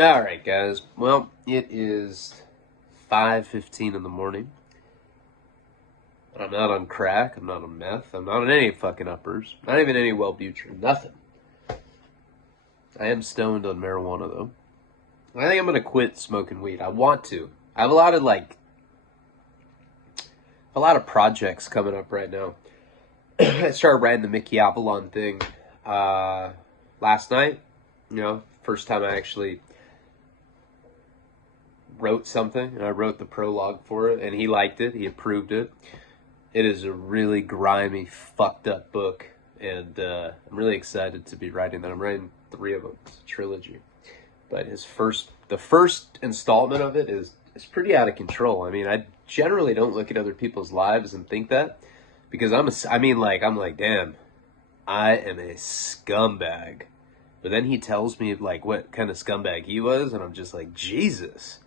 All right, guys. Well, it is 5:15 in the morning. I'm not on crack. I'm not on meth. I'm not on any fucking uppers. Not even any Wellbutrin. Nothing. I am stoned on marijuana, though. I think I'm going to quit smoking weed. I want to. I have a lot of projects coming up right now. I started writing the Mickey Avalon thing last night. First time I actually wrote something, and I wrote the prologue for it, and he liked it. He approved it. It is a really grimy, fucked up book, and I'm really excited to be writing that. I'm writing 3 of them. It's a trilogy. But the first installment of it is pretty out of control. I mean, I generally don't look at other people's lives and think that, because I'm like, damn, I am a scumbag. But then he tells me like what kind of scumbag he was, and I'm just like, Jesus,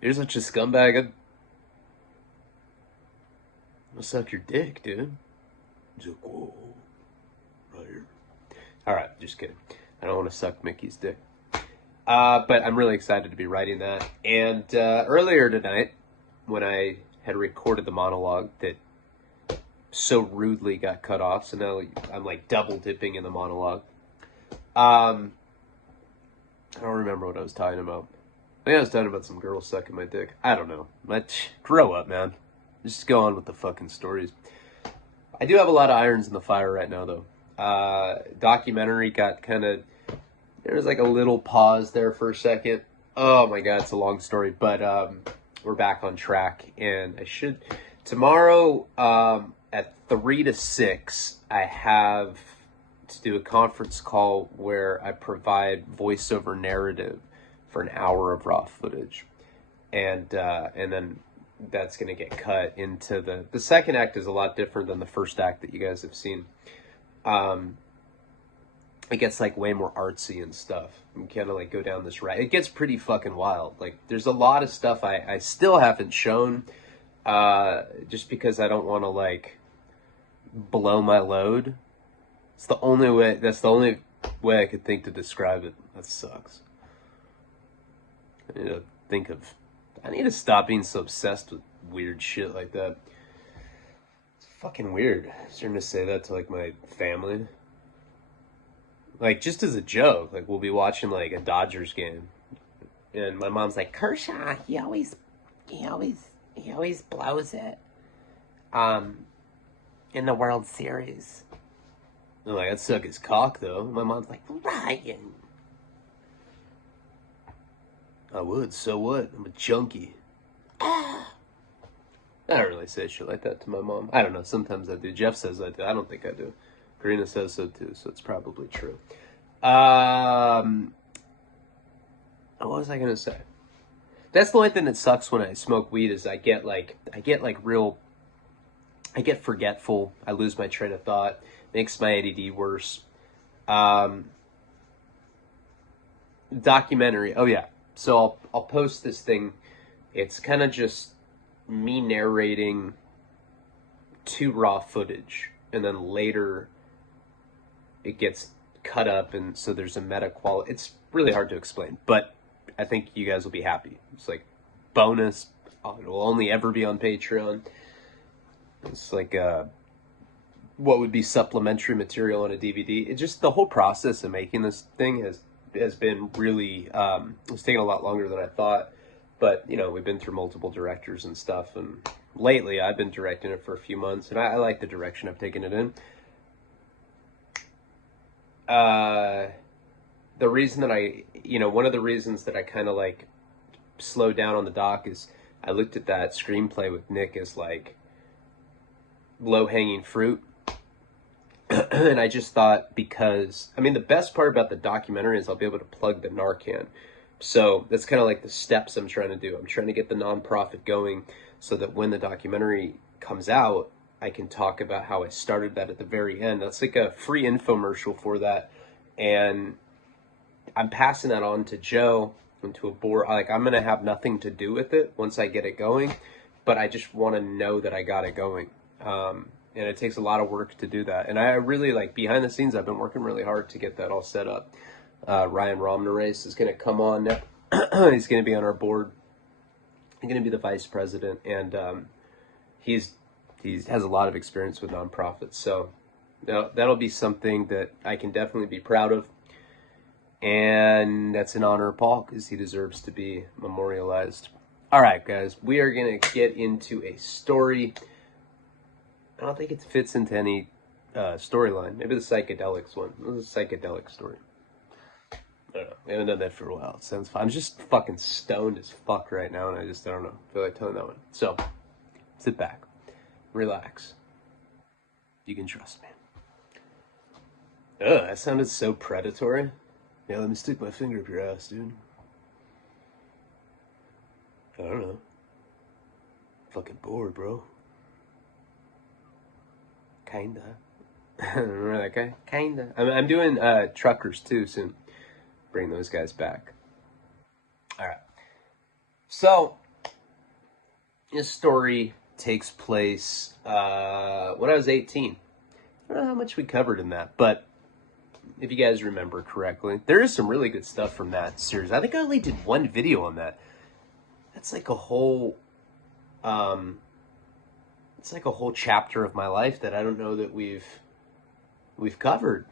you're such a scumbag. I'm gonna suck your dick, dude. He's like, whoa, right here. All right, just kidding. I don't want to suck Mickey's dick. But I'm really excited to be writing that. And earlier tonight, when I had recorded the monologue that so rudely got cut off, so now I'm like double dipping in the monologue. I don't remember what I was talking about. I think I was talking about some girl sucking my dick. I don't know. Grow up, man. Just go on with the fucking stories. I do have a lot of irons in the fire right now, though. Documentary got there was like a little pause there for a second. Oh my god, it's a long story, but we're back on track, and tomorrow at 3 to 6, I have to do a conference call where I provide voiceover narrative for an hour of raw footage, and then that's going to get cut into the second act. Is a lot different than the first act that you guys have seen. It gets like way more artsy and stuff. And kind of like go down this ride. It gets pretty fucking wild. Like there's a lot of stuff I still haven't shown, just because I don't want to like blow my load. That's the only way I could think to describe it. That sucks. I need to stop being so obsessed with weird shit like that. It's fucking weird. I'm starting to say that to like my family. Like just as a joke, like we'll be watching like a Dodgers game, and my mom's like, Kershaw, he always blows it. In the World Series. I'm like, I'd suck his cock though. My mom's like, Ryan. I would, so what? I'm a junkie. I don't really say shit like that to my mom. I don't know, sometimes I do. Jeff says I do. I don't think I do. Karina says so too, so it's probably true. What was I gonna say? That's the only thing that sucks when I smoke weed is I get forgetful. I lose my train of thought. Makes my ADD worse. Documentary. Oh yeah. So I'll post this thing. It's kind of just me narrating to raw footage, and then later it gets cut up, and so there's a meta quality. It's really hard to explain, but I think you guys will be happy. It's like bonus. It will only ever be on Patreon. It's like what would be supplementary material on a DVD. It just, the whole process of making this thing has been really, it's taken a lot longer than I thought. But, we've been through multiple directors and stuff, and lately I've been directing it for a few months, and I like the direction I've taken it in. The reason that one of the reasons that I kind of like slowed down on the doc is I looked at that screenplay with Nick as like low-hanging fruit. And I just thought, because, the best part about the documentary is I'll be able to plug the Narcan. So that's kind of like the steps I'm trying to do. I'm trying to get the nonprofit going so that when the documentary comes out, I can talk about how I started that at the very end. That's like a free infomercial for that. And I'm passing that on to Joe and to a board. Like, I'm going to have nothing to do with it once I get it going, but I just want to know that I got it going. And it takes a lot of work to do that. And I really, like, behind the scenes, I've been working really hard to get that all set up. Ryan Romney is going to come on. He's going to be on our board. He's going to be the vice president, and he has a lot of experience with nonprofits. So that'll be something that I can definitely be proud of. And that's in honor of Paul, because he deserves to be memorialized. All right, guys, we are going to get into a story. I don't think it fits into any storyline. Maybe the psychedelics one. This is a psychedelic story. I don't know. We haven't done that for a while. It sounds fun. I'm just fucking stoned as fuck right now, and I don't know. I feel like telling that one. So, sit back. Relax. You can trust me. Ugh, that sounded so predatory. Yeah, let me stick my finger up your ass, dude. I don't know. Fucking bored, bro. Kinda. Remember that guy? Kinda. I'm doing truckers too soon. Bring those guys back. Alright. So, this story takes place when I was 18. I don't know how much we covered in that, but if you guys remember correctly, there is some really good stuff from that series. I think I only did one video on that. That's like a whole, it's like a whole chapter of my life that I don't know that we've covered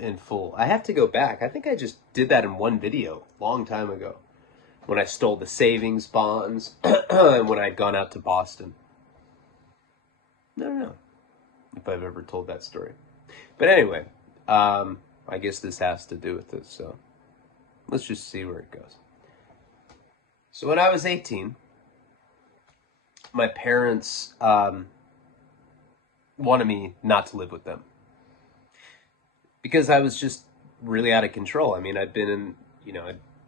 in full. I have to go back. I think I just did that in one video a long time ago when I stole the savings bonds and when I'd gone out to Boston. I don't know if I've ever told that story. But anyway, I guess this has to do with this, so let's just see where it goes. So when I was 18, my parents wanted me not to live with them because I was just really out of control. I mean, I'd been in,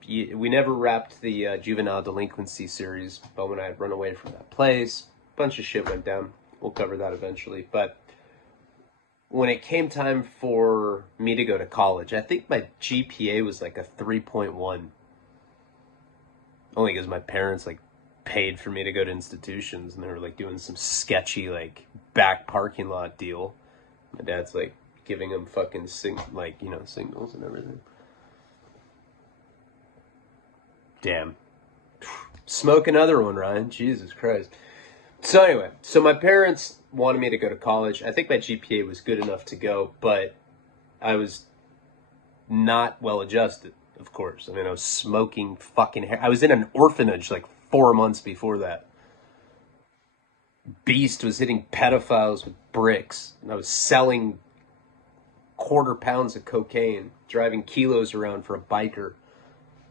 we never wrapped the juvenile delinquency series, but when I had run away from that place, a bunch of shit went down. We'll cover that eventually, but when it came time for me to go to college, I think my GPA was like a 3.1. Only because my parents like paid for me to go to institutions, and they were like doing some sketchy like back parking lot deal. My dad's like giving them fucking signals and everything. Damn. Smoke another one, Ryan. Jesus Christ. So anyway, so my parents wanted me to go to college. I think my GPA was good enough to go, but I was not well adjusted, of course. I mean, I was smoking fucking hair. I was in an orphanage like 4 months before that. Beast was hitting pedophiles with bricks, and I was selling quarter pounds of cocaine, driving kilos around for a biker.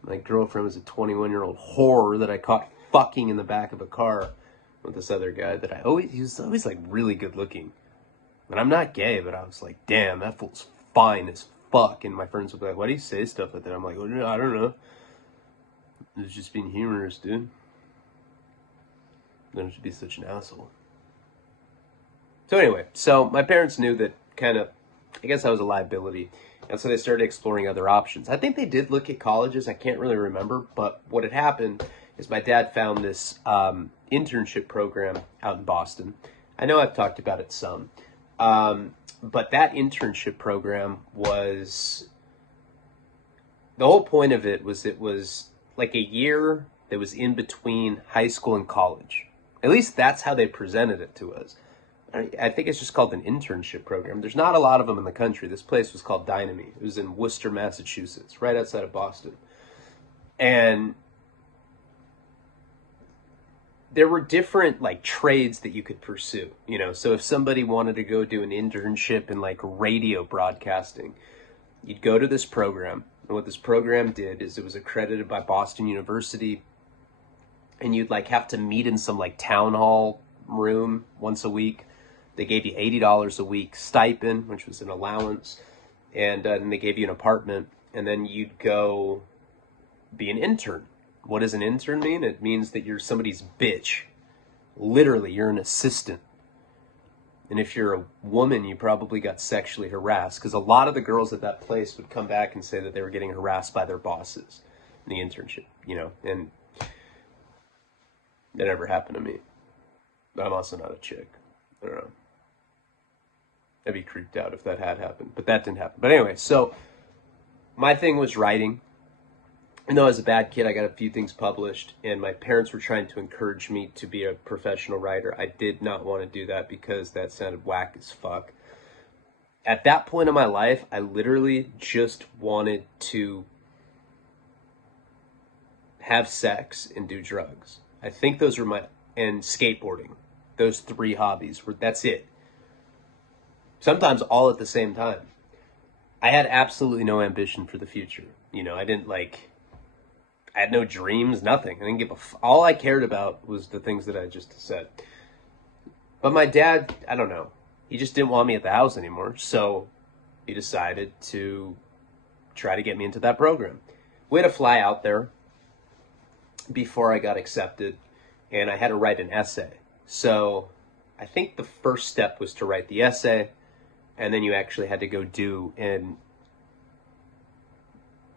My girlfriend was a 21-year-old whore that I caught fucking in the back of a car with this other guy that he was always like really good looking. And I'm not gay, but I was like, damn, that fool's fine as fuck. And my friends would be like, why do you say stuff like that? I'm like, oh, I don't know. It was just being humorous, dude. Don't have to be such an asshole. So anyway, so my parents knew that I guess I was a liability. And so they started exploring other options. I think they did look at colleges. I can't really remember. But what had happened is my dad found this internship program out in Boston. I know I've talked about it some. But that internship program was... The whole point of it was like a year that was in between high school and college. At least that's how they presented it to us. I think it's just called an internship program. There's not a lot of them in the country. This place was called Dynamy. It was in Worcester, Massachusetts, right outside of Boston. And there were different like trades that you could pursue, so if somebody wanted to go do an internship in like radio broadcasting, you'd go to this program. And what this program did is it was accredited by Boston University, and you'd like have to meet in some like town hall room once a week. They gave you $80 a week stipend, which was an allowance, and then they gave you an apartment, and then you'd go be an intern. What does an intern mean? It means that you're somebody's bitch. Literally, you're an assistant. And if you're a woman, you probably got sexually harassed, because a lot of the girls at that place would come back and say that they were getting harassed by their bosses in the internship, and that never happened to me. But I'm also not a chick. I don't know. I'd be creeped out if that had happened, but that didn't happen. But anyway, so my thing was writing. And though I was a bad kid, I got a few things published, and my parents were trying to encourage me to be a professional writer. I did not want to do that because that sounded whack as fuck. At that point in my life, I literally just wanted to have sex and do drugs. I think those were and skateboarding. Those three hobbies that's it. Sometimes all at the same time. I had absolutely no ambition for the future. I had no dreams, nothing. I didn't give all I cared about was the things that I just said. But my dad, I don't know, he just didn't want me at the house anymore. So he decided to try to get me into that program. We had to fly out there before I got accepted, and I had to write an essay. So I think the first step was to write the essay, and then you actually had to go do an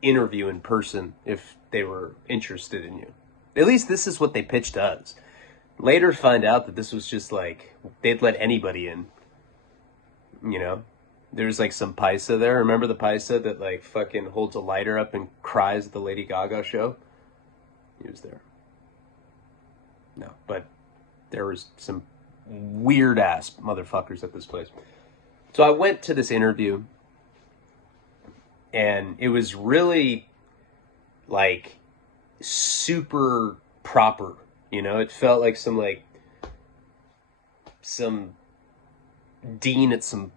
interview in person if they were interested in you. At least this is what they pitched us. Later find out that this was just like, they'd let anybody in. There's like some paisa there. Remember the paisa that like fucking holds a lighter up and cries at the Lady Gaga show? He was there. No, but there was some weird ass motherfuckers at this place. So I went to this interview, and it was really like super proper, it felt like some dean at some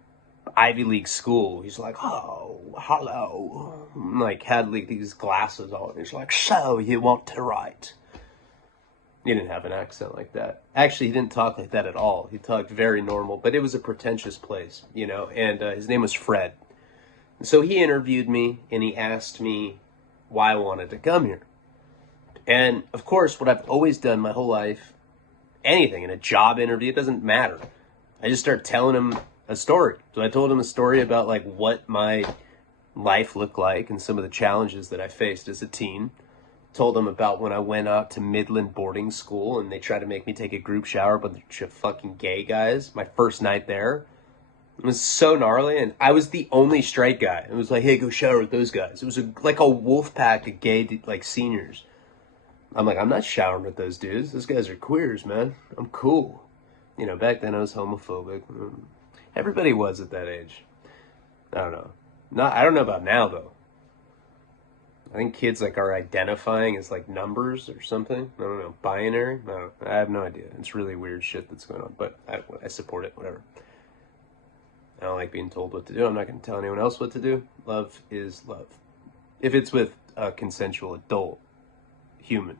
Ivy League school. He's like, oh, hello. Like had like these glasses on. He's like, so you want to write? He didn't have an accent like that. Actually, he didn't talk like that at all. He talked very normal, but it was a pretentious place, and his name was Fred. So he interviewed me, and he asked me why I wanted to come here. And, of course, what I've always done my whole life, anything, in a job interview, it doesn't matter. I just start telling him a story. So I told him a story about, like, what my life looked like and some of the challenges that I faced as a teen. Told him about when I went out to Midland boarding school, and they tried to make me take a group shower with a bunch of fucking gay guys. My first night there. It was so gnarly, and I was the only straight guy. It was like, hey, go shower with those guys. It was like a wolf pack of gay, like, seniors. I'm like, I'm not showering with those dudes. Those guys are queers, man. I'm cool. Back then I was homophobic. Everybody was at that age. I don't know. I don't know about now, though. I think kids, like, are identifying as, like, numbers or something. I don't know. Binary? I have no idea. It's really weird shit that's going on, but I support it, whatever. I don't like being told what to do. I'm not going to tell anyone else what to do. Love is love. If it's with a consensual adult human.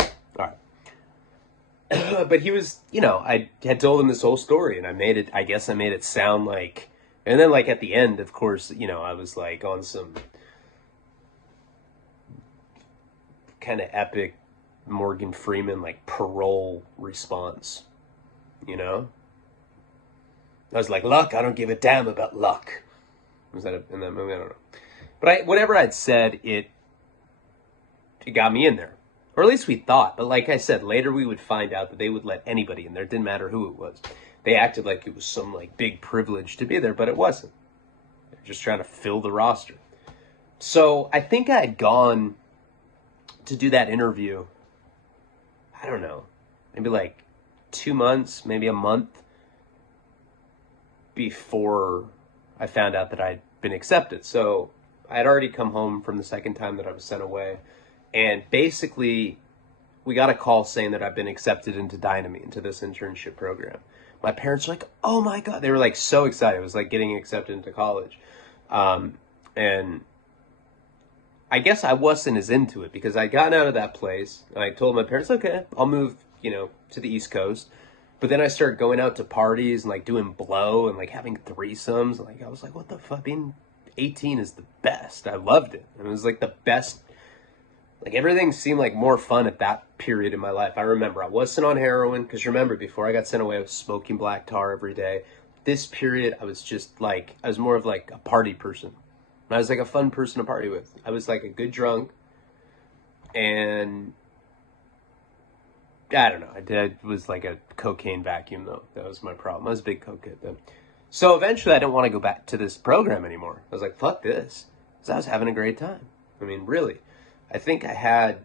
All right. But he was, I had told him this whole story, and I guess I made it sound like, and then like at the end, of course, I was like on some kind of epic Morgan Freeman, like parole response, I was like, luck, I don't give a damn about luck. Was that in that movie? I don't know. But whatever I'd said, it got me in there. Or at least we thought. But like I said, later we would find out that they would let anybody in there. It didn't matter who it was. They acted like it was some like big privilege to be there, but it wasn't. They're just trying to fill the roster. So I think I had gone to do that interview, I don't know, maybe like 2 months, maybe a month before I found out that I'd been accepted. So I had already come home from the second time that I was sent away. And basically, we got a call saying that I've been accepted into Dynamy, into this internship program. My parents were like, oh my God. They were like so excited. It was like getting accepted into college. And I guess I wasn't as into it because I got out of that place and I told my parents, okay, I'll move, to the East Coast. But then I started going out to parties and like doing blow and like having threesomes. Like I was like, what the fuck? Being 18 is the best. I loved it. It was like the best. Like everything seemed like more fun at that period in my life. I remember I wasn't on heroin because remember before I got sent away, I was smoking black tar every day. This period, I was just like, I was more of like a party person. I was like a fun person to party with. I was like a good drunk and I don't know. I was like a cocaine vacuum though. That was my problem. I was a big cokehead then. So eventually I didn't want to go back to this program anymore. I was like, fuck this. because I was having a great time. I mean, really. I think I had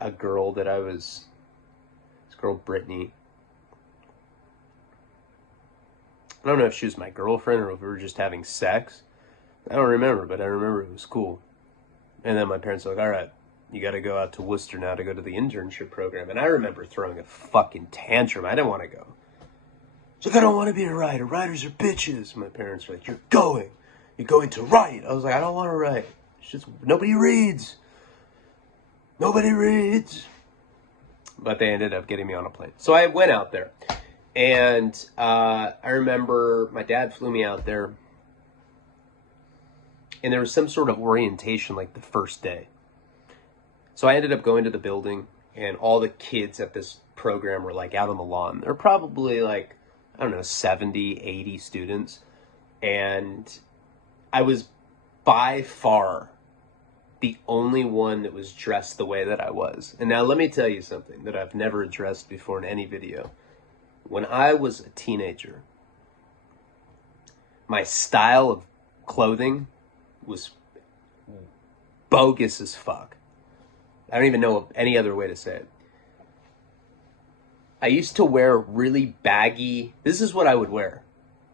a girl that this girl Brittany. I don't know if she was my girlfriend or if we were just having sex. I don't remember, but I remember it was cool. And then my parents were like, all right, you got to go out to Worcester now to go to the internship program. And I remember throwing a fucking tantrum. I didn't want to go. It's like, I don't want to be a writer. Writers are bitches. My parents were like, you're going. You're going to write. I was like, I don't want to write. It's just, nobody reads. Nobody reads. But they ended up getting me on a plane. So I went out there. And I remember my dad flew me out there. And there was some sort of orientation like the first day. So I ended up going to the building, and all the kids at this program were like out on the lawn. There were probably like, I don't know, 70, 80 students. And I was by far the only one that was dressed the way that I was. And now let me tell you something that I've never addressed before in any video. When I was a teenager, my style of clothing was bogus as fuck. I don't even know any other way to say it. I used to wear really baggy, this is what I would wear.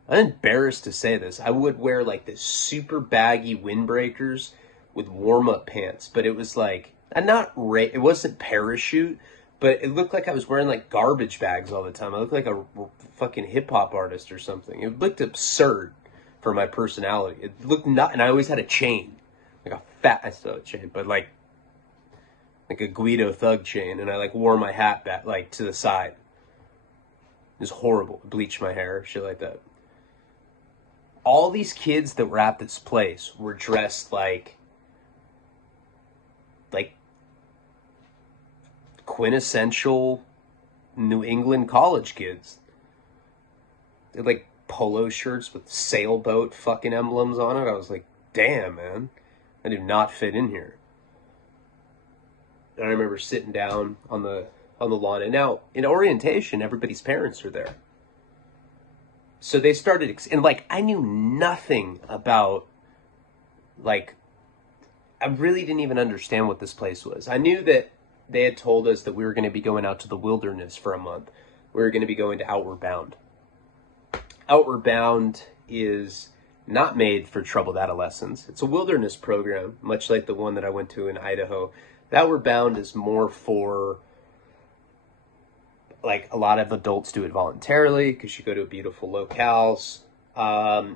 I'm embarrassed to say this. I would wear like this super baggy windbreakers with warm-up pants, but it was like, it wasn't parachute, but it looked like I was wearing like garbage bags all the time. I looked like a fucking hip-hop artist or something. It looked absurd for my personality. It looked and I always had a chain. Like I still have a chain, but like a Guido thug chain, and I like wore my hat back like to the side. It was horrible. Bleached my hair, shit like that. All these kids that were at this place were dressed like quintessential New England college kids. They had like polo shirts with sailboat fucking emblems on it. I was like, damn, man, I do not fit in here. And I remember sitting down on the lawn. And now in orientation, everybody's parents are there. So they started, and like I knew nothing about, like, I really didn't even understand what this place was. I knew that they had told us that we were going to be going out to the wilderness for a month. We were going to be going to Outward Bound. Outward Bound is not made for troubled adolescents. It's a wilderness program, much like the one that I went to in Idaho. Outward Bound is more for, like, a lot of adults do it voluntarily because you go to beautiful locales.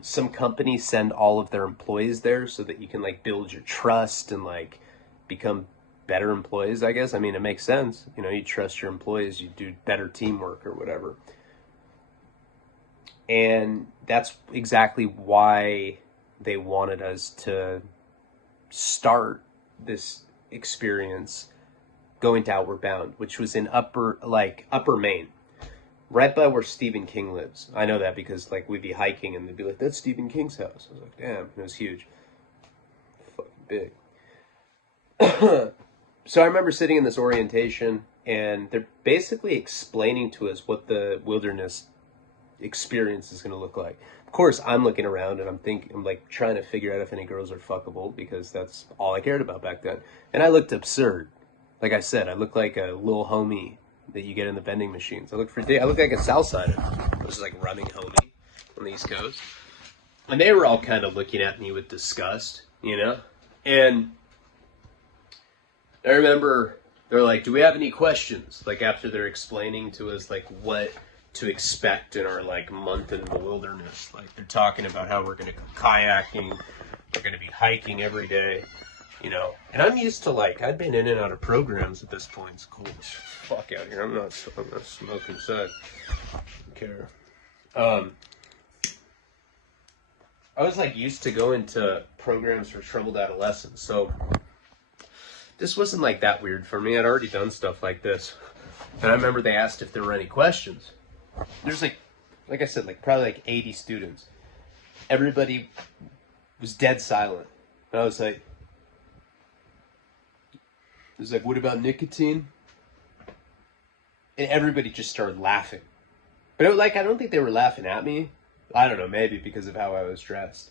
Some companies send all of their employees there so that you can like build your trust and like become better employees, I guess. I mean, it makes sense. You know, you trust your employees, you do better teamwork or whatever. And that's exactly why they wanted us to start this experience going to Outward Bound, which was in upper Maine, right by where Stephen King lives. I know that because like we'd be hiking and they'd be like, that's Stephen King's house. I was like, damn, it was huge. Fucking big. So I remember sitting in this orientation and they're basically explaining to us what the wilderness experience is going to look like. Of course, I'm looking around and I'm like trying to figure out if any girls are fuckable because that's all I cared about back then. And I looked absurd. Like I said, I looked like a little homie that you get in the vending machines. I looked like a Southsider. I was like running homie on the East Coast. And they were all kind of looking at me with disgust, you know? And I remember they're like, do we have any questions? Like after they're explaining to us like what to expect in our like month in the wilderness. Like they're talking about how we're going to go kayaking, we're going to be hiking every day, you know. And I'm used to like, I've been in and out of programs at this point. It's cool as fuck out here. I'm not smoking inside. I don't care. I was like used to going to programs for troubled adolescents, so this wasn't like that weird for me. I'd already done stuff like this. And I remember they asked if there were any questions. There's like I said, like probably like 80 students. Everybody was dead silent. And I was like, what about nicotine? And everybody just started laughing. But it was like, I don't think they were laughing at me. I don't know, maybe because of how I was dressed.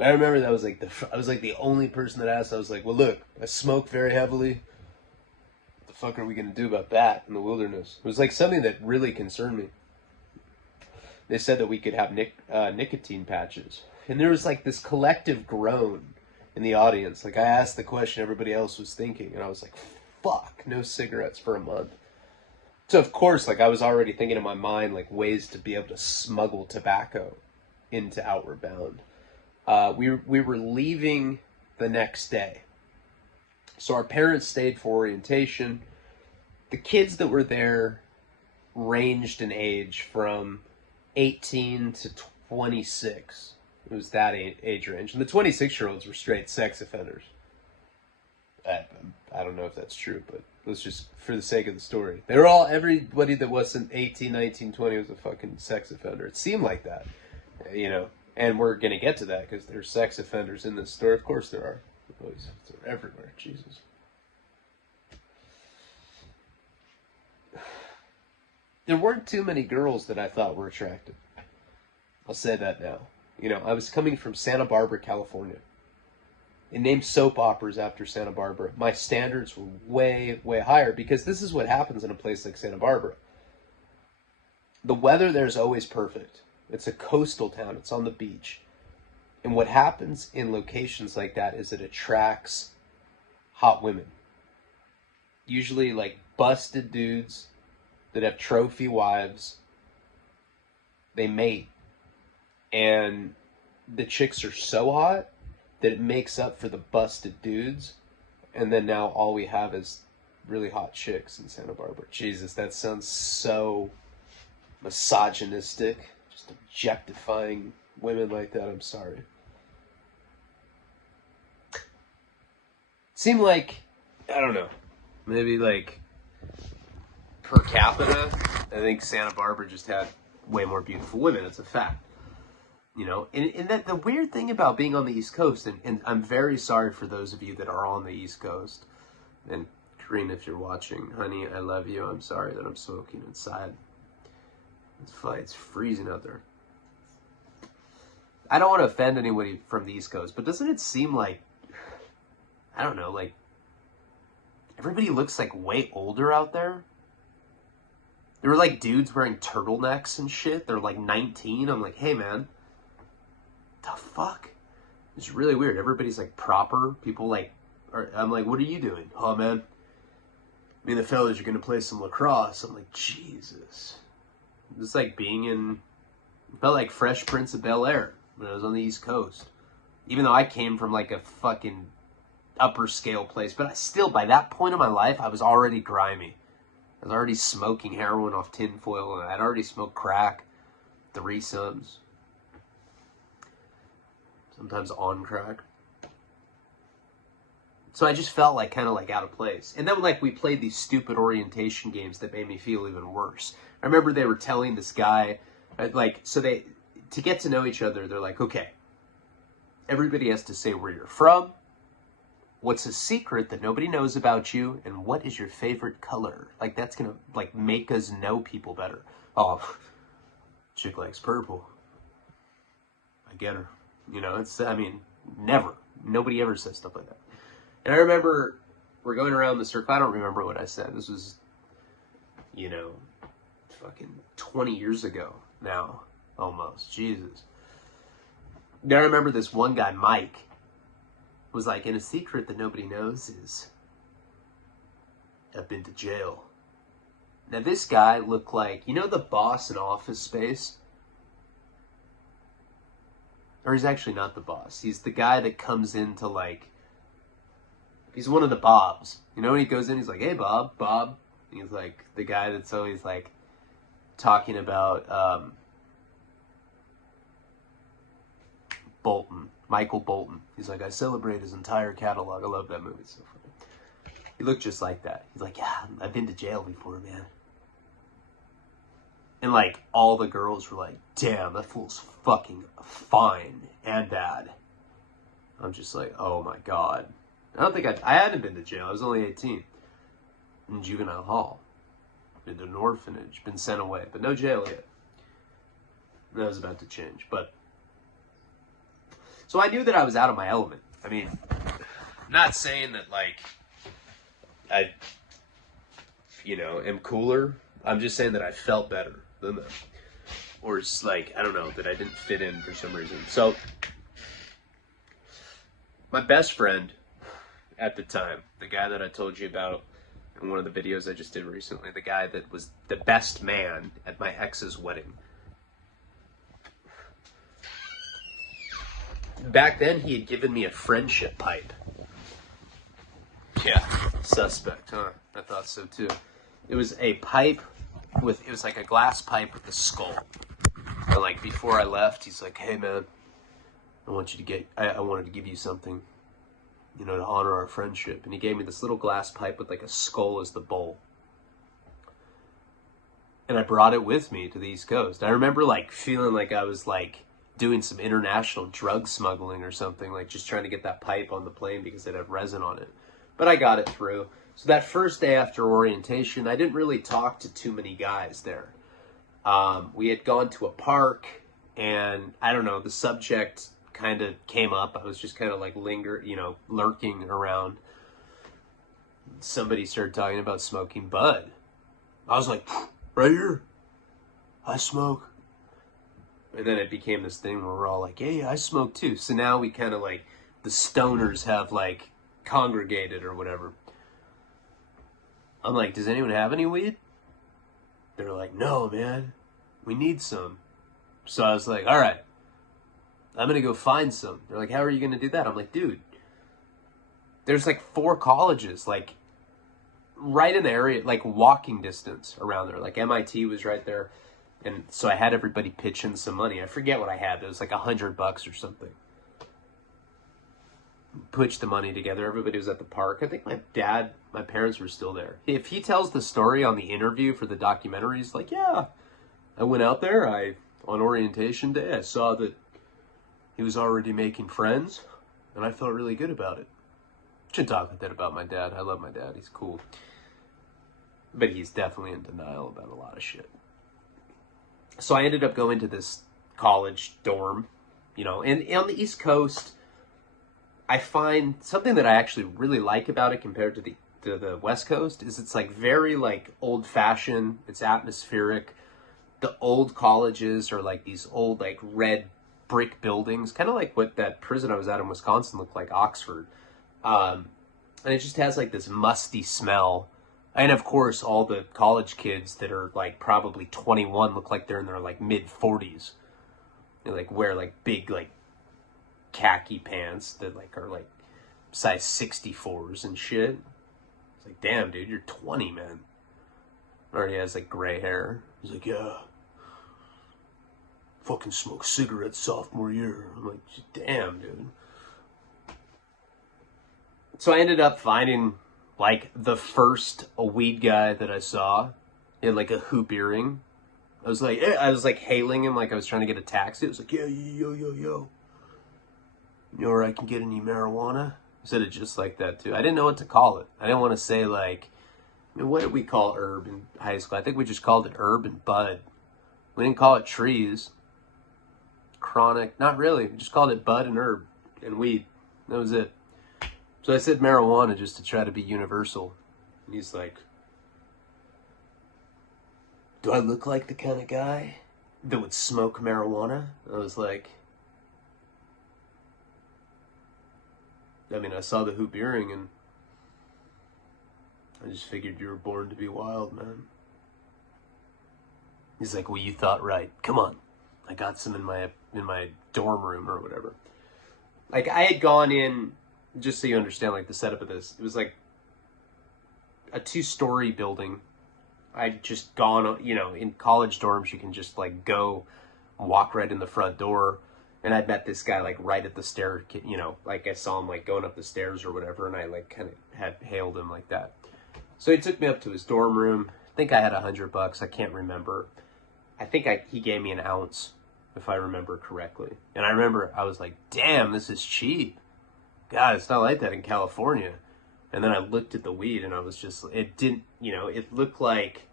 But I remember that was like I was like the only person that asked. I was like, well, look, I smoke very heavily. What the fuck are we gonna do about that in the wilderness? It was like something that really concerned me. They said that we could have nicotine patches, and there was like this collective groan in the audience. Like I asked the question everybody else was thinking, and I was like, fuck, no cigarettes for a month. So of course, like I was already thinking in my mind like ways to be able to smuggle tobacco into Outward Bound. We were leaving the next day, so our parents stayed for orientation. The kids that were there ranged in age from 18 to 26. It was that age range, and the 26-year-olds were straight sex offenders. I don't know if that's true, but let's just, for the sake of the story, they were all, everybody that wasn't 18, 19, 20 was a fucking sex offender. It seemed like that, you know, and we're going to get to that because there's sex offenders in this story. Of course there are. They're everywhere. Jesus. There weren't too many girls that I thought were attractive. I'll say that now. You know, I was coming from Santa Barbara, California. They named soap operas after Santa Barbara. My standards were way, way higher because this is what happens in a place like Santa Barbara. The weather there is always perfect. It's a coastal town. It's on the beach. And what happens in locations like that is it attracts hot women. Usually like busted dudes that have trophy wives. They mate. And the chicks are so hot that it makes up for the busted dudes, and then now all we have is really hot chicks in Santa Barbara. Jesus, that sounds so misogynistic, just objectifying women like that. I'm sorry. Seemed like, I don't know, maybe like per capita, I think Santa Barbara just had way more beautiful women. It's a fact. You know, and that the weird thing about being on the East Coast, and I'm very sorry for those of you that are on the East Coast, and Karina, if you're watching, honey, I love you. I'm sorry that I'm smoking inside. It's freezing out there. I don't want to offend anybody from the East Coast, but doesn't it seem like, I don't know, like everybody looks like way older out there? There were like dudes wearing turtlenecks and shit. They're like 19. I'm like, hey man, the fuck? It's really weird. Everybody's like proper. People like, I'm like, what are you doing? Oh man, me and the fellas are gonna play some lacrosse. I'm like, Jesus. It's like being in, it felt like Fresh Prince of Bel-Air when I was on the East Coast. Even though I came from like a fucking upper scale place, but I still, by that point in my life, I was already grimy. I was already smoking heroin off tinfoil, and I'd already smoked crack, threesomes. Sometimes on crack. So I just felt like kind of like out of place. And then like we played these stupid orientation games that made me feel even worse. I remember they were telling this guy, like, so they, to get to know each other, they're like, okay, everybody has to say where you're from, what's a secret that nobody knows about you, and what is your favorite color? Like that's gonna like make us know people better. Oh, chick likes purple. I get her. You know, it's, I mean, never. Nobody ever says stuff like that. And I remember we're going around the circle. I don't remember what I said. This was, you know, fucking 20 years ago now, almost. Jesus. Now I remember this one guy, Mike, was like, and a secret that nobody knows is I've been to jail. Now this guy looked like, you know the boss in Office Space? Or he's actually not the boss. He's the guy that comes into like, he's one of the Bobs. You know when he goes in, he's like, hey Bob, Bob. And he's like the guy that's always like talking about Bolton, Michael Bolton. He's like, I celebrate his entire catalog. I love that movie. It's so funny. He looked just like that. He's like, yeah, I've been to jail before, man. And like all the girls were like, damn, that fool's fucking fine and bad. I'm just like, oh my God. I don't think I hadn't been to jail. I was only 18. In juvenile hall. Been to an orphanage. Been sent away. But no jail yet. That was about to change. But So I knew that I was out of my element. I mean, not saying that, like, I, am cooler. I'm just saying that I felt better than them. Or it's like, I don't know, that I didn't fit in for some reason. So, my best friend at the time, the guy that I told you about in one of the videos I just did recently, the guy that was the best man at my ex's wedding. Back then, he had given me a friendship pipe. Yeah, suspect, huh? I thought so too. It was a pipe it was like a glass pipe with a skull. And like before I left, he's like, hey man, I wanted to give you something, to honor our friendship. And he gave me this little glass pipe with like a skull as the bowl. And I brought it with me to the East Coast. I remember like feeling like I was like doing some international drug smuggling or something, like just trying to get that pipe on the plane because it had resin on it. But I got it through. So that first day after orientation, I didn't really talk to too many guys there. We had gone to a park, and I don't know, the subject kind of came up. I was just kind of like lurking around. Somebody started talking about smoking bud. I was like, right here, I smoke. And then it became this thing where we're all like, hey, I smoke too. So now we kind of like, the stoners have like congregated or whatever. I'm like, does anyone have any weed? They're like, no, man, we need some. So I was like, all right, I'm going to go find some. They're like, how are you going to do that? I'm like, dude, there's like 4 colleges, like right in the area, like walking distance around there. Like MIT was right there. And so I had everybody pitch in some money. I forget what I had. It was like $100 or something. Pushed the money together. Everybody was at the park. I think my parents were still there. If he tells the story on the interview for the documentary, he's like, yeah, I went out there. On orientation day, I saw that he was already making friends, and I felt really good about it. Should talk with that about my dad. I love my dad. He's cool. But he's definitely in denial about a lot of shit. So I ended up going to this college dorm, and on the East Coast, I find something that I actually really like about it compared to the West Coast is it's like very like old fashioned. It's atmospheric. The old colleges are like these old like red brick buildings, kind of like what that prison I was at in Wisconsin looked like, Oxford. And it just has like this musty smell. And of course, all the college kids that are like probably 21 look like they're in their like mid 40s. They like wear like big like khaki pants that like are like size 64s and shit. It's like, damn, dude, you're 20, man. Already has like gray hair. He's like, yeah, fucking smoke cigarettes sophomore year. I'm like, damn, dude. So I ended up finding like the first weed guy that I saw. He had like a hoop earring. I was like hailing him like I was trying to get a taxi. It was like, yeah, yo. You know where I can get any marijuana? I said it just like that too. I didn't know what to call it. I didn't want to say like, what did we call herb in high school? I think we just called it herb and bud. We didn't call it trees. Chronic, not really. We just called it bud and herb and weed. That was it. So I said marijuana just to try to be universal. And he's like, do I look like the kind of guy that would smoke marijuana? I was like, I mean, I saw the hoop earring and I just figured you were born to be wild, man. He's like, well, you thought right. Come on. I got some in my dorm room or whatever. Like, I had gone in, just so you understand, like, the setup of this. It was like a 2-story building. I'd just gone, in college dorms, you can just, like, go walk right in the front door. And I'd met this guy, like, right at the stair, like, I saw him, like, going up the stairs or whatever, and I, like, kind of had hailed him like that. So he took me up to his dorm room. I think I had $100. I can't remember. I think he gave me an ounce, if I remember correctly. And I remember I was like, damn, this is cheap. God, it's not like that in California. And then I looked at the weed, and I was just, it didn't, it looked like,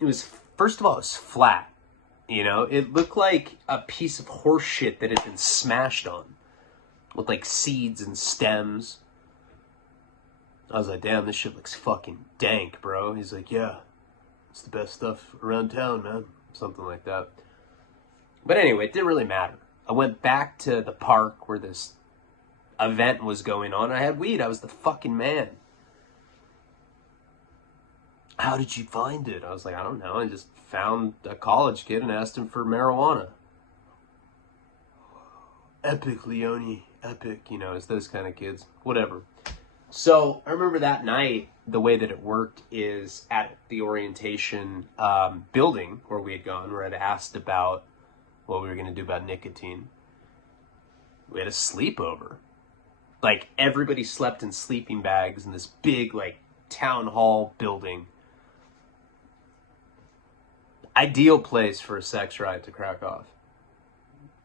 it was, first of all, it was flat. It looked like a piece of horse shit that had been smashed on. with like seeds and stems. I was like, damn, this shit looks fucking dank, bro. He's like, yeah, it's the best stuff around town, man. Something like that. But anyway, it didn't really matter. I went back to the park where this event was going on. I had weed. I was the fucking man. How did you find it? I was like, I don't know. I just found a college kid and asked him for marijuana. Epic, Leone. Epic. You know, it's those kind of kids. Whatever. So I remember that night, the way that it worked is at the orientation building where we had gone, where I'd asked about what we were going to do about nicotine. We had a sleepover. Like, everybody slept in sleeping bags in this big, like, town hall building. Ideal place for a sex riot to crack off.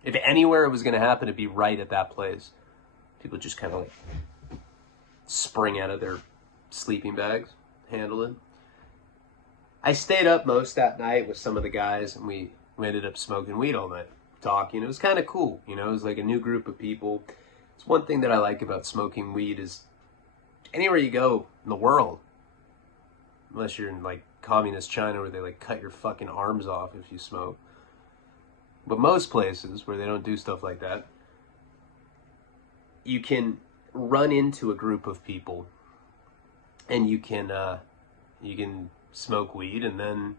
If anywhere it was going to happen, it'd be right at that place. People just kind of like spring out of their sleeping bags, handle it. I stayed up most that night with some of the guys, and we ended up smoking weed all night, talking. It was kind of cool, you know. It was like a new group of people. It's one thing that I like about smoking weed is anywhere you go in the world, unless you're in like communist China where they like cut your fucking arms off if you smoke. But most places where they don't do stuff like that, you can run into a group of people and you can smoke weed and then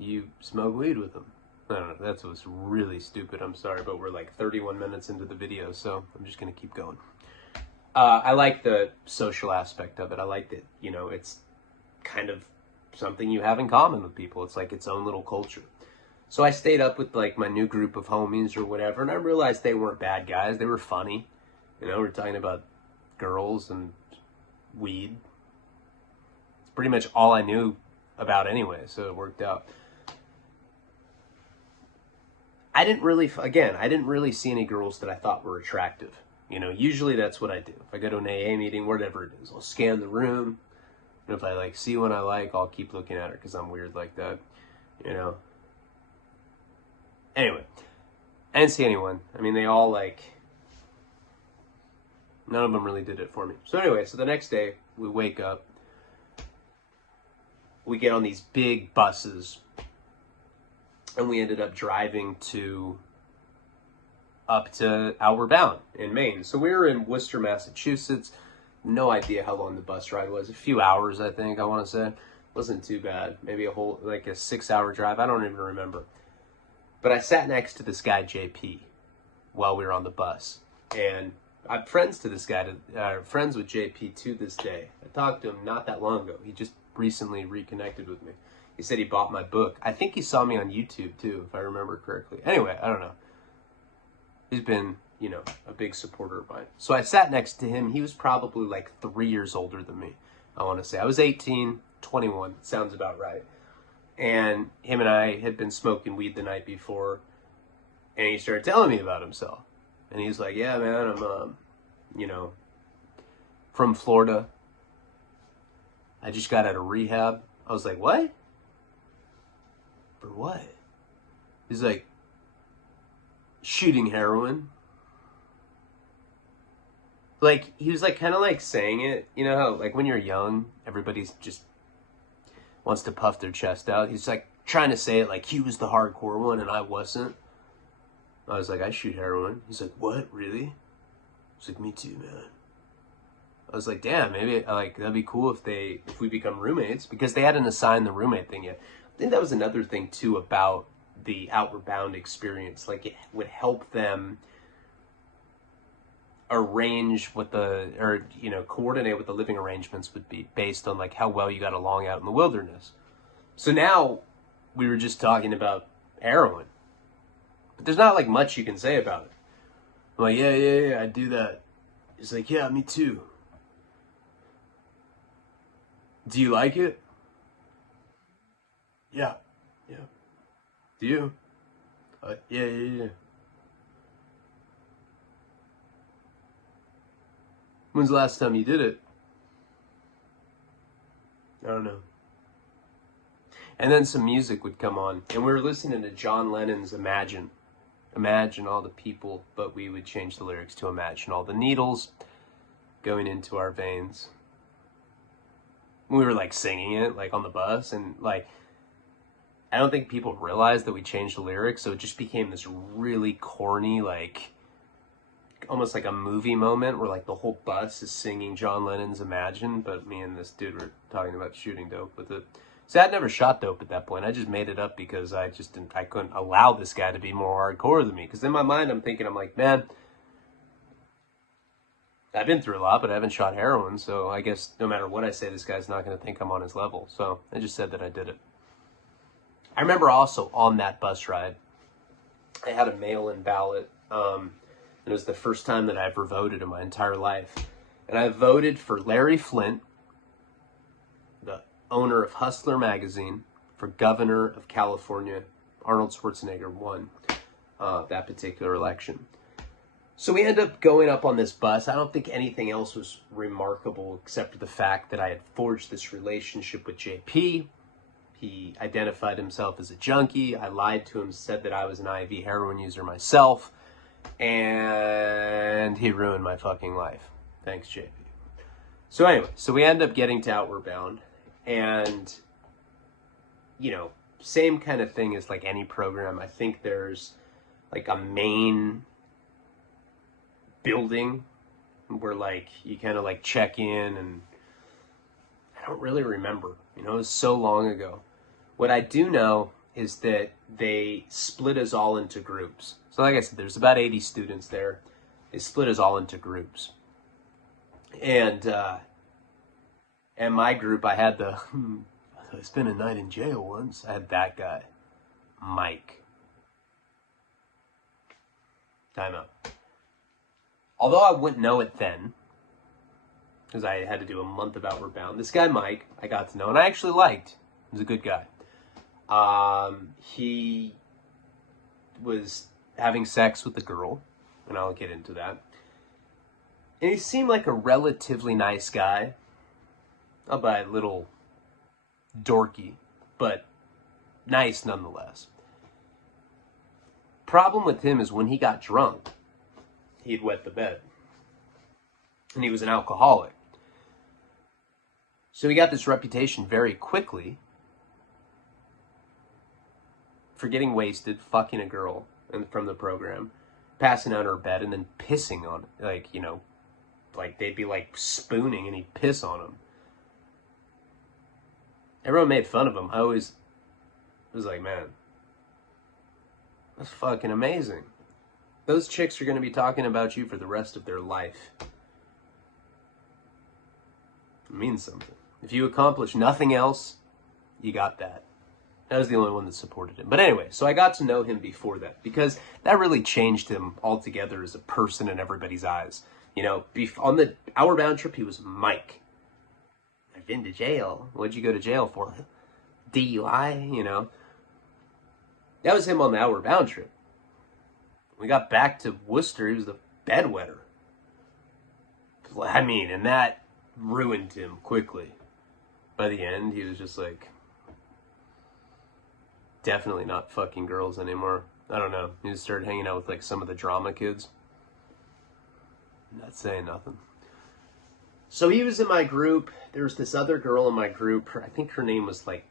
you smoke weed with them. I don't know, that was really stupid, I'm sorry, but we're like 31 minutes into the video, so I'm just gonna keep going. I like the social aspect of it. I like that, you know, it's kind of something you have in common with people. It's like its own little culture. So I stayed up with like my new group of homies or whatever, and I realized they weren't bad guys. They were funny. You know, we're talking about girls and weed. It's pretty much all I knew about anyway, so it worked out. I didn't really see any girls that I thought were attractive. You know, usually that's what I do. If I go to an AA meeting, whatever it is, I'll scan the room. And if I like see one I like, I'll keep looking at her because I'm weird like that, you know. Anyway, I didn't see anyone. I mean, they all like, none of them really did it for me. So anyway, so the next day we wake up, we get on these big buses, and we ended up driving up to Outward Bound in Maine. So we were in Worcester, Massachusetts. No idea how long the bus ride was. A few hours, I think, I want to say. Wasn't too bad. Maybe a 6-hour drive. I don't even remember. But I sat next to this guy, JP, while we were on the bus. And I'm friends with JP to this day. I talked to him not that long ago. He just recently reconnected with me. He said he bought my book. I think he saw me on YouTube, too, if I remember correctly. Anyway, I don't know. He's been, you know, a big supporter of mine. So I sat next to him. He was probably like 3 years older than me, I want to say. I was 18, 21. Sounds about right. And him and I had been smoking weed the night before. And he started telling me about himself. And he's like, yeah, man, I'm, you know, from Florida. I just got out of rehab. I was like, what? For what? He's like, shooting heroin. Like, he was like kind of like saying it, you know how like when you're young, everybody's just wants to puff their chest out. He's like trying to say it like he was the hardcore one and I wasn't. I was like, I shoot heroin. He's like, what, really? I was like, me too, man. I was like, damn, maybe like that'd be cool if we become roommates, because they hadn't assigned the roommate thing yet. I think that was another thing too about the Outward Bound experience. Like, it would help them arrange coordinate what the living arrangements would be based on like how well you got along out in the wilderness. So now we were just talking about heroin, but there's not like much you can say about it. I'm like, yeah, I do that. He's like, yeah, me too. Do you like it? Yeah. Do you? Yeah. When's the last time you did it? I don't know. And then some music would come on, and we were listening to John Lennon's Imagine. imagine all the people, but we would change the lyrics to imagine all the needles going into our veins. We were like singing it like on the bus, and like I don't think people realized that we changed the lyrics, so it just became this really corny, like almost like a movie moment where like the whole bus is singing John Lennon's Imagine, but me and this dude were talking about shooting dope with it. See, I'd never shot dope at that point. I just made it up because I couldn't allow this guy to be more hardcore than me. Because in my mind, I'm like, man, I've been through a lot, but I haven't shot heroin, so I guess no matter what I say, this guy's not going to think I'm on his level. So I just said that I did it. I remember also on that bus ride, I had a mail-in ballot. It was the first time that I ever voted in my entire life. And I voted for Larry Flint, the owner of Hustler magazine, for governor of California. Arnold Schwarzenegger won that particular election. So we ended up going up on this bus. I don't think anything else was remarkable except for the fact that I had forged this relationship with JP. He identified himself as a junkie. I lied to him, said that I was an IV heroin user myself, and he ruined my fucking life. Thanks, JP. So anyway, so we end up getting to Outward Bound, and, you know, same kind of thing as like any program. I think there's like a main building where like you kind of like check in, and I don't really remember. You know, it was so long ago. What I do know is that they split us all into groups. So like I said, there's about 80 students there. They split us all into groups. And my group, I had I spent a night in jail once. I had that guy, Mike. Time out. Although I wouldn't know it then, because I had to do a month of Outward Bound, this guy, Mike, I got to know, and I actually liked. He was a good guy. He was having sex with a girl, and I'll get into that. And he seemed like a relatively nice guy, albeit a little dorky, but nice nonetheless. Problem with him is when he got drunk, he'd wet the bed. And he was an alcoholic. So he got this reputation very quickly for getting wasted, fucking a girl from the program, passing out her bed, and then pissing on it. Like, you know, like they'd be like spooning and he'd piss on them. Everyone made fun of him. I always was like, man, that's fucking amazing. Those chicks are going to be talking about you for the rest of their life. It means something. If you accomplish nothing else, you got that. That was the only one that supported him. But anyway, so I got to know him before that, because that really changed him altogether as a person in everybody's eyes. You know, on the Outward Bound trip, he was Mike. I've been to jail. What'd you go to jail for? DUI, you know. That was him on the Outward Bound trip. We got back to Worcester, he was the bedwetter. I mean, and that ruined him quickly. By the end, he was just like, definitely not fucking girls anymore. I don't know. He just started hanging out with like some of the drama kids. Not saying nothing. So he was in my group. There was this other girl in my group. I think her name was like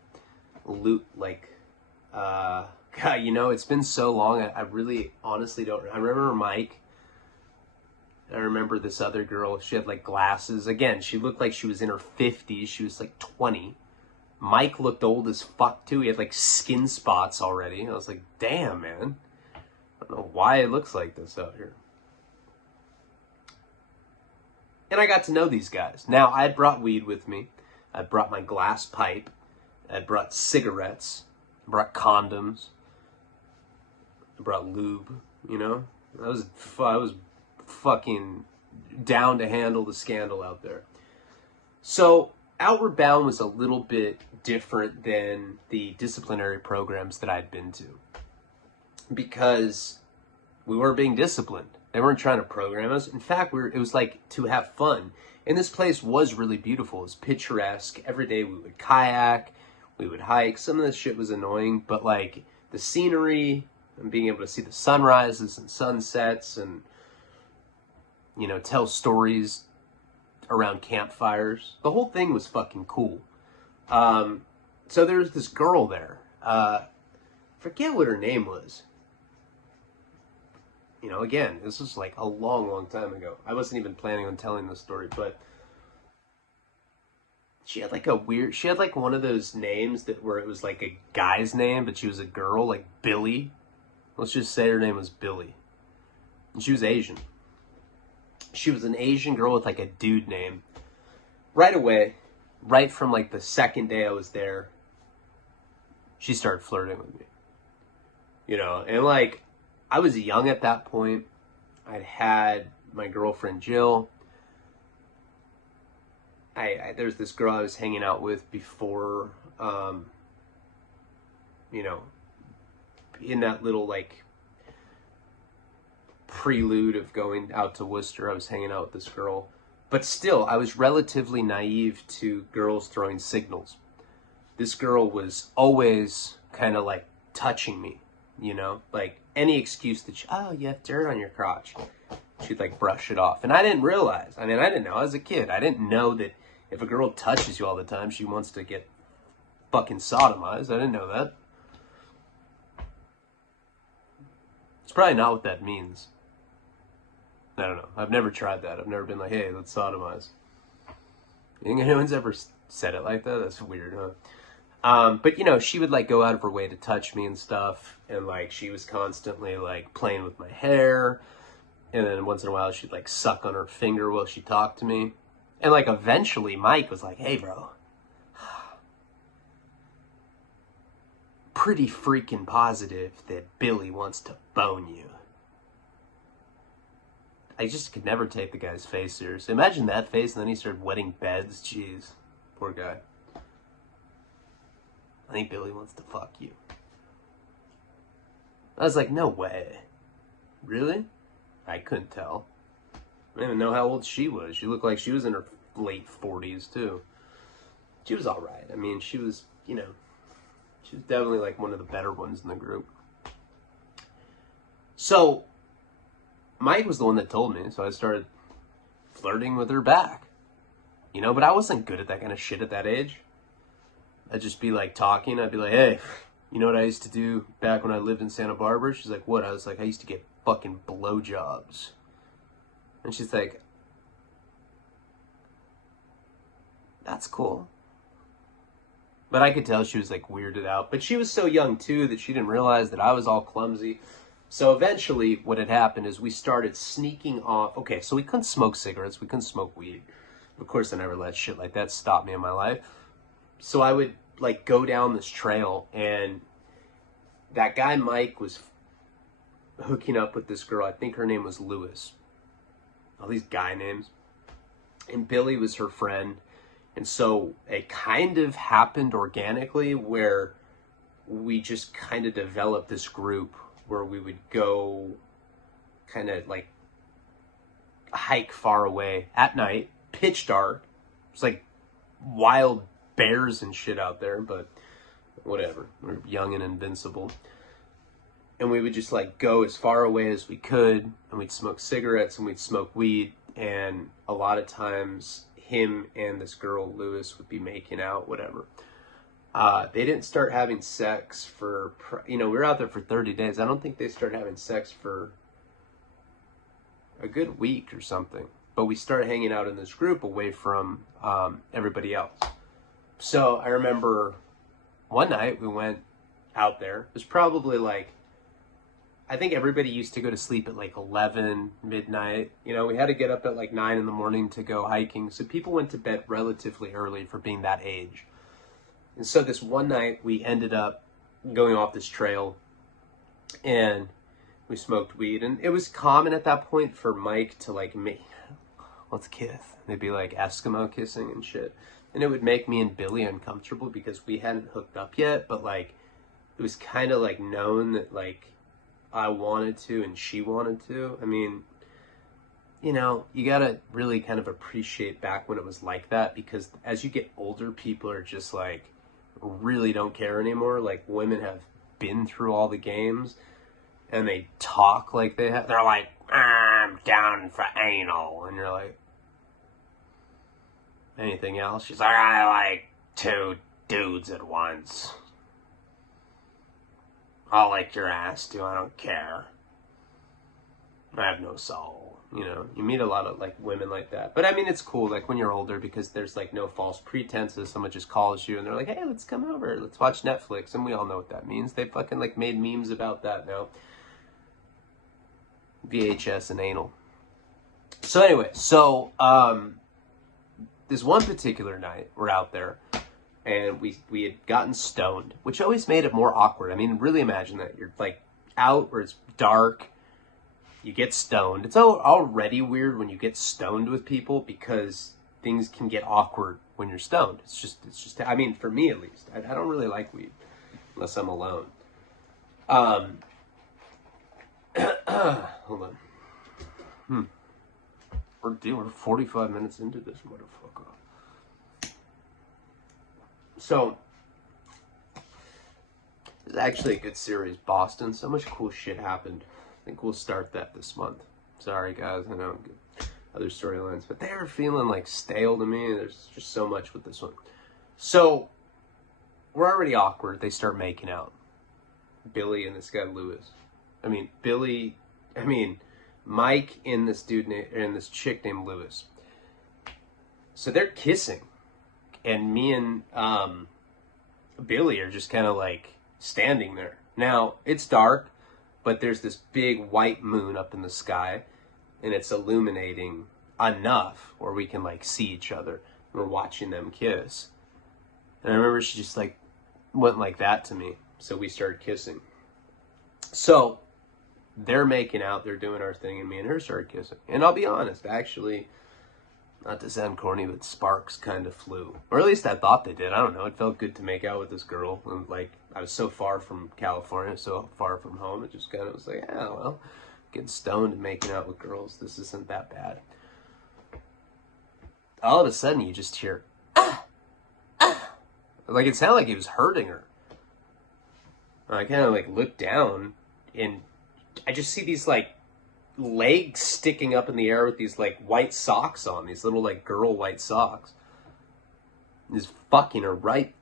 God, you know, it's been so long. I really honestly don't. I remember Mike. I remember this other girl. She had like glasses. Again, she looked like she was in her 50s. She was like 20. Mike looked old as fuck too. He had like skin spots already. I was like, damn, man. I don't know why it looks like this out here. And I got to know these guys. Now, I had brought weed with me. I brought my glass pipe. I brought cigarettes. I brought condoms. I brought lube, you know? I was fucking down to handle the scandal out there. So, Outward Bound was a little bit different than the disciplinary programs that I'd been to, because we weren't being disciplined. They weren't trying to program us. In fact, it was like to have fun. And this place was really beautiful. It was picturesque. Every day we would kayak, we would hike. Some of this shit was annoying, but like the scenery, and being able to see the sunrises and sunsets and, you know, tell stories around campfires. The whole thing was fucking cool. So there's this girl there. Forget what her name was. You know, again, this was like a long, long time ago. I wasn't even planning on telling this story, but she had like one of those names where it was like a guy's name, but she was a girl, like Billy. Let's just say her name was Billy. And she was Asian. She was an Asian girl with like a dude name. Right away, right from like the second day I was there, she started flirting with me. You know, and like, I was young at that point. I'd had my girlfriend Jill. There's this girl I was hanging out with before, you know, in that little like prelude of going out to Worcester, I was hanging out with this girl. But still, I was relatively naive to girls throwing signals. This girl was always kind of like touching me, you know, like any excuse that you have dirt on your crotch, she'd like brush it off. And I didn't realize, I didn't know, I was a kid, I didn't know that if a girl touches you all the time, she wants to get fucking sodomized. I didn't know that. It's probably not what that means. I don't know. I've never tried that. I've never been like, hey, let's sodomize. You think anyone's ever said it like that? That's weird, huh? But, you know, she would, like, go out of her way to touch me and stuff. And, like, she was constantly, like, playing with my hair. And then once in a while, she'd, like, suck on her finger while she talked to me. And, like, eventually, Mike was like, hey, bro. Pretty freaking positive that Billy wants to bone you. I just could never take the guy's face seriously. Imagine that face, and then he started wetting beds. Jeez. Poor guy. I think Billy wants to fuck you. I was like, no way. Really? I couldn't tell. I didn't even know how old she was. She looked like she was in her late 40s, too. She was alright. I mean, she was, you know, she was definitely like one of the better ones in the group. So, Mike was the one that told me, so I started flirting with her back. You know, but I wasn't good at that kind of shit at that age. I'd just be like talking, I'd be like, hey, you know what I used to do back when I lived in Santa Barbara? She's like, what? I was like, I used to get fucking blowjobs. And she's like, that's cool. But I could tell she was like weirded out. But she was so young too that she didn't realize that I was all clumsy. So eventually what had happened is we started sneaking off. Okay, so we couldn't smoke cigarettes. We couldn't smoke weed. Of course, I never let shit like that stop me in my life. So I would like go down this trail, and that guy Mike was hooking up with this girl. I think her name was Lewis. All these guy names. And Billy was her friend. And so it kind of happened organically where we just kind of developed this group where we would go kind of like hike far away at night, pitch dark. It's like wild bears and shit out there, but whatever. We're young and invincible. And we would just like go as far away as we could, and we'd smoke cigarettes and we'd smoke weed. And a lot of times him and this girl, Lewis, would be making out, whatever. They didn't start having sex for, we were out there for 30 days. I don't think they started having sex for a good week or something. But we started hanging out in this group away from everybody else. So I remember one night we went out there. It was probably like, I think everybody used to go to sleep at like 11, midnight. You know, we had to get up at like 9 in the morning to go hiking. So people went to bed relatively early for being that age. And so this one night we ended up going off this trail and we smoked weed. And it was common at that point for Mike to like, let's kiss. They'd be like Eskimo kissing and shit. And it would make me and Billy uncomfortable because we hadn't hooked up yet. But like, it was kind of like known that like, I wanted to and she wanted to. I mean, you know, you gotta really kind of appreciate back when it was like that, because as you get older, people are just like, really don't care anymore. Like, women have been through all the games. and they talk like they're like, I'm down for anal. And you're like, anything else? She's like, I like 2 dudes at once. I'll lick your ass too, I don't care. I have no soul. You know, you meet a lot of like women like that. But I mean, it's cool like when you're older because there's like no false pretenses. Someone just calls you and they're like, hey, let's come over. Let's watch Netflix. And we all know what that means. They fucking like made memes about that now. VHS and anal. So anyway, this one particular night we're out there and we had gotten stoned, which always made it more awkward. I mean, really imagine that. You're like out where it's dark. You get stoned. It's already weird when you get stoned with people because things can get awkward when you're stoned. It's just. I mean, for me at least, I don't really like weed unless I'm alone. Hold on. We're 45 minutes into this motherfucker. So, it's actually a good series, Boston. So much cool shit happened. I think we'll start that this month. Sorry, guys. I know other storylines, but they were feeling like stale to me. There's just so much with this one. So, we're already awkward. They start making out. Billy and this guy, Lewis. Mike and this dude and this chick named Lewis. So they're kissing. And me and Billy are just kind of like standing there. Now, it's dark. But there's this big white moon up in the sky, and it's illuminating enough where we can like see each other. We're watching them kiss. And I remember she just like went like that to me. So we started kissing. So they're making out, they're doing our thing, and me and her started kissing. And I'll be honest, actually, not to sound corny, but sparks kind of flew. Or at least I thought they did. I don't know. It felt good to make out with this girl. And like, I was so far from California, so far from home. It just kind of was like, yeah, well, getting stoned and making out with girls, this isn't that bad. All of a sudden, you just hear, like it sounded like he was hurting her. And I kind of like looked down, and I just see these like legs sticking up in the air with these like white socks on, these little like girl white socks. He's fucking her right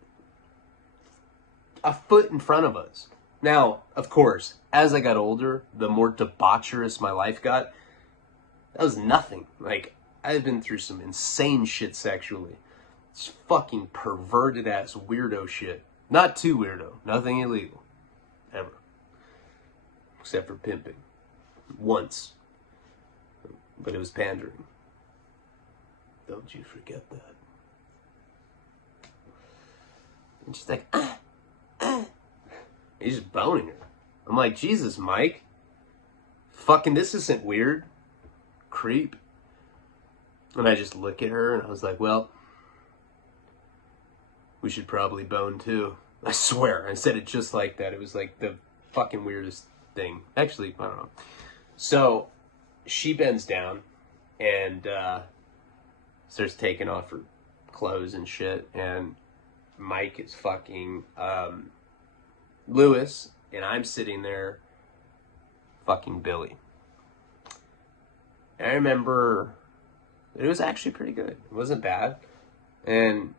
a foot in front of us. Now, of course, as I got older, the more debaucherous my life got, that was nothing. Like, I've been through some insane shit sexually. It's fucking perverted ass weirdo shit. Not too weirdo. Nothing illegal. Ever. Except for pimping. Once. But it was pandering. Don't you forget that. And she's like, He's just boning her. I'm like, Jesus, Mike. Fucking this isn't weird. Creep. And I just look at her and I was like, well, we should probably bone too. I swear, I said it just like that. It was like the fucking weirdest thing. Actually, I don't know. So, she bends down and starts taking off her clothes and shit. And Mike is fucking Lewis, and I'm sitting there fucking Billy. And I remember it was actually pretty good. It wasn't bad. And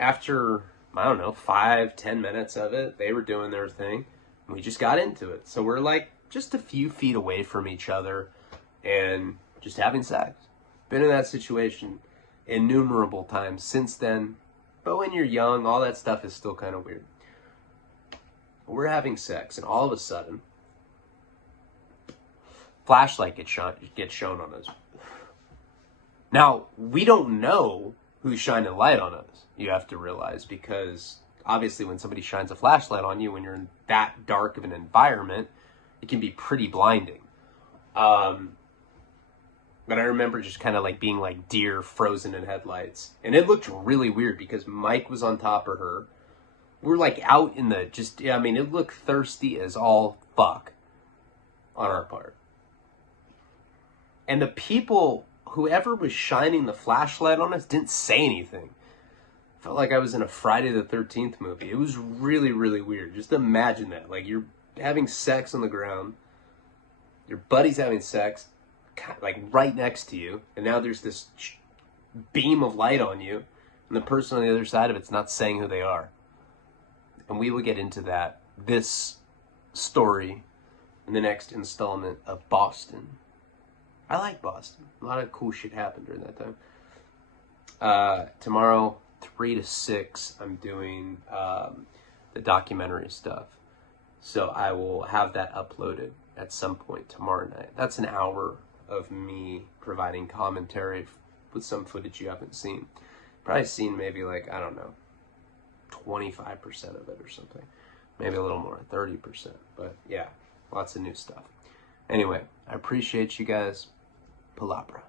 after, I don't know, 5-10 minutes of it, they were doing their thing. And we just got into it. So we're like just a few feet away from each other and just having sex. Been in that situation innumerable times since then. But when you're young, all that stuff is still kind of weird. We're having sex, and all of a sudden, flashlight gets shown on us. Now, we don't know who's shining light on us, you have to realize, because obviously when somebody shines a flashlight on you, when you're in that dark of an environment, it can be pretty blinding. But I remember just kind of like being like deer frozen in headlights. And it looked really weird because Mike was on top of her. We're like out in the it looked thirsty as all fuck on our part. And the people, whoever was shining the flashlight on us, didn't say anything. Felt like I was in a Friday the 13th movie. It was really, really weird. Just imagine that. Like, you're having sex on the ground. Your buddy's having sex, like right next to you, and now there's this beam of light on you, and the person on the other side of it's not saying who they are. And we will get into this story in the next installment of Boston. I like Boston. A lot of cool shit happened during that time. Tomorrow, 3 to 6, I'm doing the documentary stuff. So I will have that uploaded at some point tomorrow night. That's an hour of me providing commentary with some footage you haven't seen. Probably seen maybe like, I don't know, 25% of it or something. Maybe a little more, 30%. But yeah, lots of new stuff. Anyway, I appreciate you guys. Palabra.